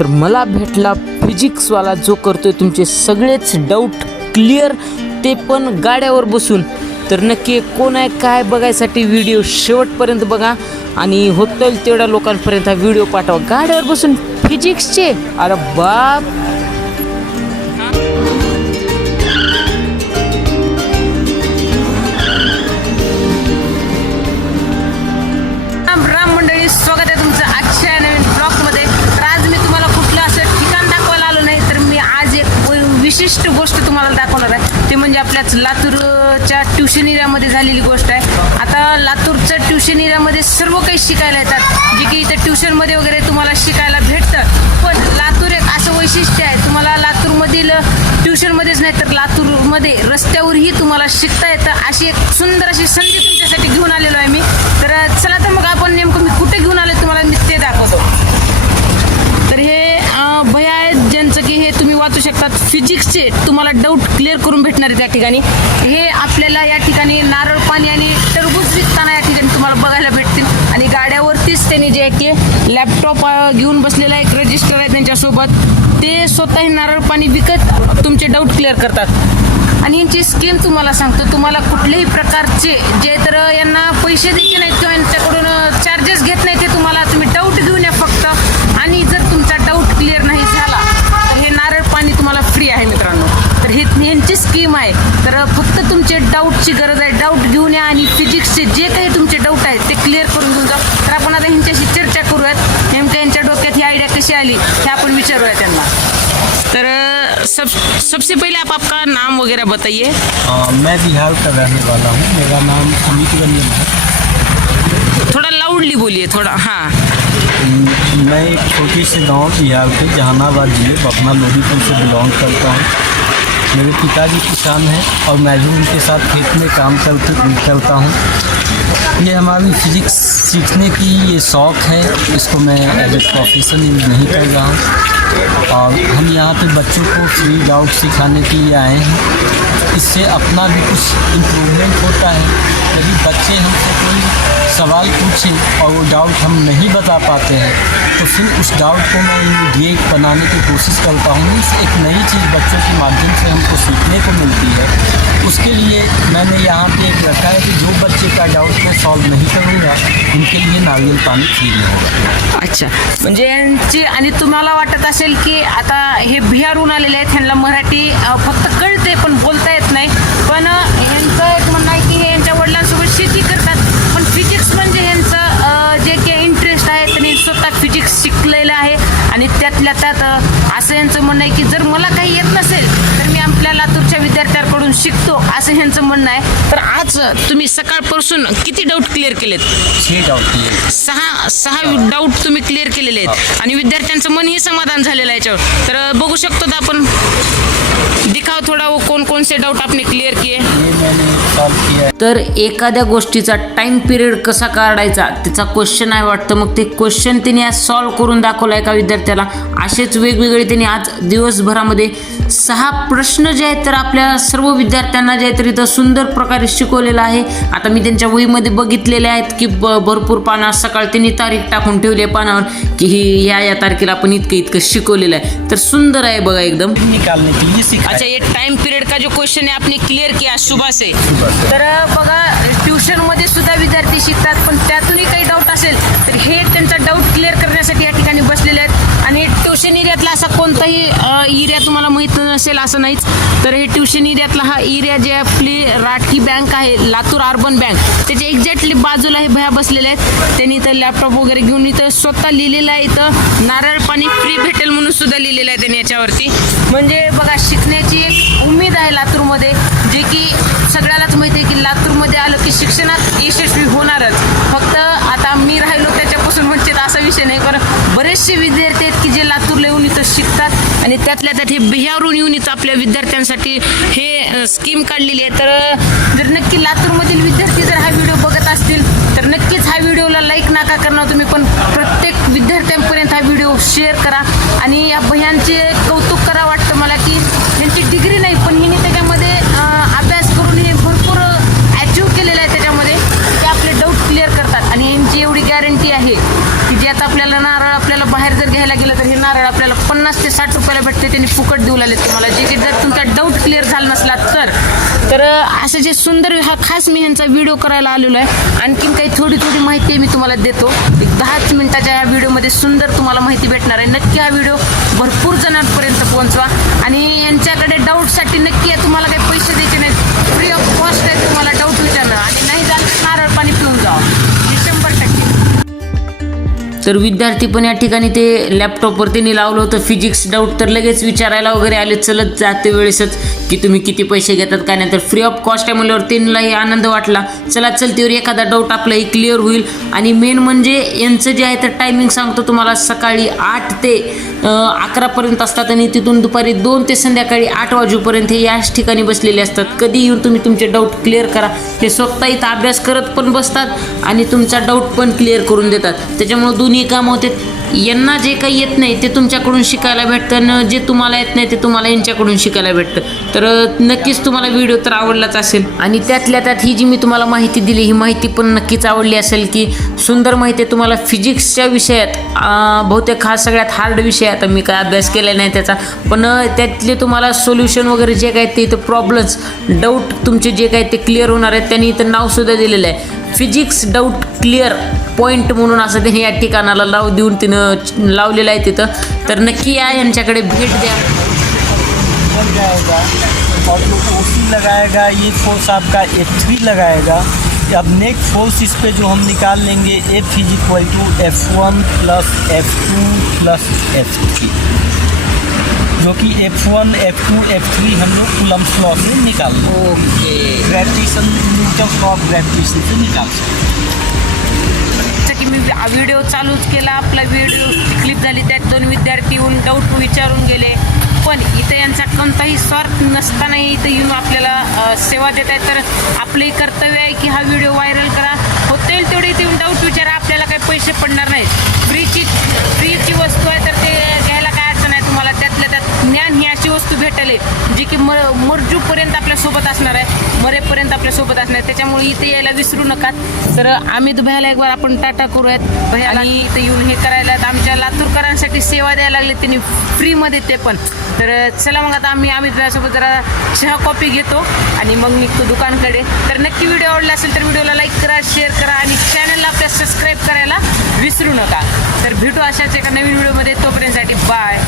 तर मला भेटला फिजिक्सवाला जो करतोय तुमचे सगळेच डाऊट क्लिअर ते पण गाड्यावर बसून. तर नक्की कोण आहे काय बघायसाठी व्हिडिओ शेवटपर्यंत बघा. आणि होतं तेवढ्या लोकांपर्यंत हा व्हिडिओ पाठवा. गाड्यावर बसून फिजिक्सचे अरे बाप! आपल्याच लातूरच्या ट्युशन एरियामध्ये झालेली गोष्ट आहे. आता लातूरच्या ट्युशन एरियामध्ये सर्व काही शिकायला येतात. जे की इथं ट्युशनमध्ये वगैरे तुम्हाला शिकायला भेटतं. पण लातूर एक असं वैशिष्ट्य आहे. तुम्हाला लातूरमधील ट्युशनमध्येच नाही तर लातूरमध्ये रस्त्यावरही तुम्हाला शिकता येतं. अशी एक सुंदर अशी संधी तुमच्यासाठी घेऊन आलेलो आहे मी. तर चला तर मग आपण नेमकं मी कुठे घेऊन आले तुम्हाला मी ते दाखवतो तर हे अं, भैया आहेत ज्यांचं की हे तुम्ही वाचू शकतात. फिजिक्सचे तुम्हाला डाऊट क्लिअर करून भेटणार आहे त्या ठिकाणी. हे आपल्याला या ठिकाणी नारळ पाणी आणि टरबूज विकताना या ठिकाणी तुम्हाला बघायला भेटतील. आणि गाड्यावरतीच त्यांनी जे आहे की लॅपटॉप घेऊन बसलेला एक रजिस्टर आहे त्यांच्यासोबत. ते स्वतः हे नारळ पाणी विकत तुमचे डाऊट क्लिअर करतात. आणि यांची स्कीम तुम्हाला सांगतो. तुम्हाला कुठल्याही प्रकारचे जे तर यांना पैसे देखील नाहीत किंवा यांच्याकडून चार्जेस घेत नाही ते तुम्हाला डाऊटची गरज आहे. डाऊट घेऊन या आणि फिजिक्सचे जे काही तुमचे डाऊट आहेत ते क्लिअर करून घेऊन जा. तर आपण आता ह्यांच्याशी चर्चा करूयात. नेमकं यांच्या डोक्यात ही आयडिया कशी आली हे आपण विचारूया त्यांना. तर सब सबसे पहले आप आपका नाम वगैरह बताइए. मैं बिहार का रहने वाला हूँ. मेरा नाम अमित रंजन है। थोड़ा लाउडली बोलिए थोड़ा हाँ। मैं एक छोटी सी गाँव बिहार के जहानाबाद ज़िले बपना लोधीपुर से बिलोंग करता हूँ। मेरे पिताजी किसान हैं और मैं भी उनके साथ खेत में काम करते, करता हूँ। ये हमारी फिजिक्स सीखने की ये शौक़ है, इसको मैं एज ए प्रोफेशन नहीं कर रहा हूँ। और हम यहाँ पे बच्चों को फ्री डाउट सिखाने के लिए आए हैं। इससे अपना भी कुछ इम्प्रूवमेंट होता है। यदि बच्चे हमसे कोई सवाल पूछें और वो डाउट हम नहीं बता पाते हैं तो फिर उस डाउट को मैं इमीडिएट बनाने की कोशिश करता हूँ। एक नई चीज़ बच्चों के माध्यम से हमको सीखने को मिलती है। उसके लिए मैंने यहाँ पे एक रखा है कि जो बच्चे का डाउट मैं सॉल्व नहीं करूँगा उनके लिए नारियल पानी फ्री में होगा अच्छा. म्हणजे यांची आणि तुम्हाला वाटत असेल की आता हे बिहारहून आलेले आहेत ह्यांना मराठी अ, फक्त कळते पण बोलता येत नाही. पण अ, एक म्हणणं आहे की हे यांच्या वडिलांसोबत शेती करतात. पण फिजिक्स म्हणजे ह्यांचं अ, जे काही इंटरेस्ट आहे त्यांनी स्वतः फिजिक्स शिकलेलं आहे. आणि त्यातल्या त्यात अ, असं यांचं म्हणणं आहे की जर मला काही येत नसेल तर मी आपल्या लातूरच्या विद्यार्थ्यांकडून शिकतो असं ह्यांचं म्हणणं आहे. तर आज तुम्ही सकाळपासून किती डाऊट क्लिअर केलेत? छः सहा सहा डाऊट तुम्ही क्लिअर केलेले आहेत. आणि विद्यार्थ्यांचं मनही समाधान झालेलं आहे याच्यावर. तर बघू शकतो आपण. दिखाव थोडा वो कौन कौन से डाऊट आपने क्लिअर किए? ये मैंने सॉल्व किया है तर एखाद्या गोष्टीचा टाइम पिरियड कसा काढायचा? त्याचा क्वेश्चन आहे वाटतं. मग ते क्वेश्चन त्यांनी आज सॉल्व करून दाखवलं एका विद्यार्थ्याला? असेच वेगवेगळे त्यांनी आज दिवसभरामध्ये सहा प्रश्न जे आहेत तर आपल्या सर्व विद्यार्थ्यांना जे आहेत तर सुंदर प्रकारे शिकवलेलं आहे. आता मी त्यांच्या वहीमध्ये बघितलेले आहेत की ब भरपूर पानं सकाळ त्यांनी तारीख टाकून ठेवली आहे पानावर की ही या या तारखेला आपण इतकं इतकं शिकवलेलं आहे. तर सुंदर आहे बघा एकदम. अच्छा ये टाइम पीरियड का जो क्वेश्चन है आपने क्लियर किया? सुबह से सुबह से। तर बघा ट्युशनमध्ये सुद्धा विद्यार्थी शिकतात पण त्यातूनही नसेल असं नाहीच. तर हे ट्युशन एरियातला हा एरिया जे आपली राठी बँक आहे लातूर अर्बन बँक त्याच्या एक्झॅक्टली बाजूला हे भया बसलेले आहेत त्यांनी इथं लॅपटॉप वगैरे घेऊन इथं स्वतः लिहिलेलं आहे इथं. नारळ पाणी फ्री भेटेल म्हणून सुद्धा लिहिलेलं आहे त्यांनी याच्यावरती. म्हणजे बघा शिकण्याची एक उमेद आहे लातूरमध्ये जे की सगळ्यालाच माहिती आहे की लातूरमध्ये आलं की शिक्षणात यशस्वी होणारच. फक्त आता मी राहिलो विषय नाही कारण बरेचसे विद्यार्थी आहेत की जे लातूरला येऊन इथं शिकतात आणि त्यातल्या त्यात हे बिहारहून येऊन इथं आपल्या विद्यार्थ्यांसाठी हे स्कीम काढलेली आहे. तर जर नक्की लातूरमधील विद्यार्थी जर हा व्हिडिओ बघत असतील तर नक्कीच हा व्हिडिओला लाईक नका करणार तुम्ही पण प्रत्येक विद्यार्थ्यांपर्यंत हा व्हिडिओ शेअर करा. आणि या भयांचे कौतुक करा वाटतं मला की यांची डिग्री नाही पण हिने त्याच्यामध्ये अं, अभ्यास करून हे भरपूर अचीव केलेलं आहे त्याच्यामध्ये ते आपले डाऊट क्लिअर करतात आणि यांची एवढी गॅरंटी आहे की जे आता आपल्याला नारळ आपल्याला बाहेर जर घ्यायला गेलं तर हे नारळ नारळ आपल्याला पन्नास ते साठ रुपयाला भेटते त्यांनी फुकट देऊ लागले तुम्हाला. जे की जर तुमचा डाऊट क्लिअर झाला नसला तर. तर असं जे सुंदर हा खास मी ह्यांचा व्हिडिओ करायला आलेलो आहे. आणखीन काही थोडी थोडी माहिती मी तुम्हाला देतो. दहाच मिनिटाच्या या व्हिडिओमध्ये सुंदर तुम्हाला माहिती भेटणार आहे. नक्की हा व्हिडिओ भरपूर जणांपर्यंत पोहोचवा. आणि यांच्याकडे डाऊटसाठी नक्की तुम्हाला काही पैसे द्यायचे तर विद्यार्थी पण या ठिकाणी ते लॅपटॉपवर त्यांनी लावलं होतं. फिजिक्स डाऊट तर लगेच विचारायला वगैरे आले. चलत जाते वेळेसच. की तुम्ही किती पैसे घेतात काय नाही तर फ्री ऑफ कॉस्ट आहे म्हणल्यावर त्यांनाही आनंद वाटला. चला चलतीवर एखादा डाऊट आपलाही क्लिअर होईल. आणि मेन म्हणजे यांचं जे आहे तर टायमिंग सांगतो तुम्हाला. सकाळी आठ ते अकरापर्यंत असतात आणि तिथून दुपारी दोन ते संध्याकाळी आठ वाजेपर्यंत हे याच ठिकाणी बसलेले असतात. कधी येऊन तुम्ही तुमचे डाऊट क्लिअर करा. हे स्वतः इथं अभ्यास करत पण बसतात आणि तुमचा डाऊट पण क्लिअर करून देतात. त्याच्यामुळे दोन्ही कामं होते. यांना जे काही येत नाही ते तुमच्याकडून शिकायला भेटतं आणि जे तुम्हाला येत नाही ते तुम्हाला यांच्याकडून शिकायला भेटतं. तर तर नक्कीच तुम्हाला व्हिडिओ तर आवडलाच असेल. आणि त्यातल्या त्यात ही जी मी तुम्हाला माहिती दिली ही माहिती पण नक्कीच आवडली असेल की सुंदर माहिती आहे तुम्हाला फिजिक्सच्या विषयात बहुतेक हा सगळ्यात हार्ड विषय आता मी काय अभ्यास केला नाही त्याचा. पण त्यातले तुम्हाला सोल्युशन वगैरे जे काय ते इथं प्रॉब्लेम्स डाऊट तुमचे जे काय ते क्लिअर होणार आहेत त्यांनी इथं नावसुद्धा दिलेलं आहे. फिजिक्स डाऊट क्लिअर पॉईंट म्हणून असं त्यांनी या ठिकाणाला लाव देऊन तिनं लावलेलं आहे तिथं. तर नक्की या यांच्याकडे भेट द्या. बन जाएगा और जो ओ सी लगाएगा ये फोर्स आपका एफ़ थ्री लगाएगा। अब नेक्स्ट फोर्स इस पे जो हम निकाल लेंगे F is equal to F one plus F two plus F three जो कि F one F two F three हम लोग कुलम्स लॉ से निकाल okay gravitation Newton law of gravitation से निकाल सकते मी व्हिडिओ चालूच केला आपला व्हिडिओ क्लिप झाली त्यात दोन विद्यार्थी येऊन डाऊट विचारून गेले। पण इथं यांचा कोणताही स्वार्थ नसतानाही इथं येऊन आपल्याला सेवा देत आहेत. तर आपले कर्तव्य आहे की हा व्हिडिओ व्हायरल करा. होता येईल तेवढे इथे येऊन डाऊट विचारा. आपल्याला काही पैसे पडणार नाहीत. फ्रीची फ्रीची वस्तू आहे तर ज्ञान ही अशी वस्तू भेटेल जी की मर मरजूपर्यंत आपल्यासोबत असणार आहे मरेपर्यंत आपल्यासोबत असणार आहे. त्याच्यामुळे इथे यायला विसरू नका. तर अमित भयाला एक बार आपण टाटा करूयात. भयाला इथे येऊन हे करायला आमच्या लातूरकरांसाठी सेवा द्यायला लागले त्यांनी फ्रीमध्ये ते पण. तर चला मग आता आम्ही अमित भयासोबत जरा चहा कॉफी घेतो आणि मग निघतो दुकानकडे. तर नक्की व्हिडिओ आवडला असेल तर व्हिडिओला लाईक करा शेअर करा आणि चॅनलला आपल्या सबस्क्राईब करायला विसरू नका. तर भेटू अशाच एका नवीन व्हिडिओमध्ये. तोपर्यंतसाठी बाय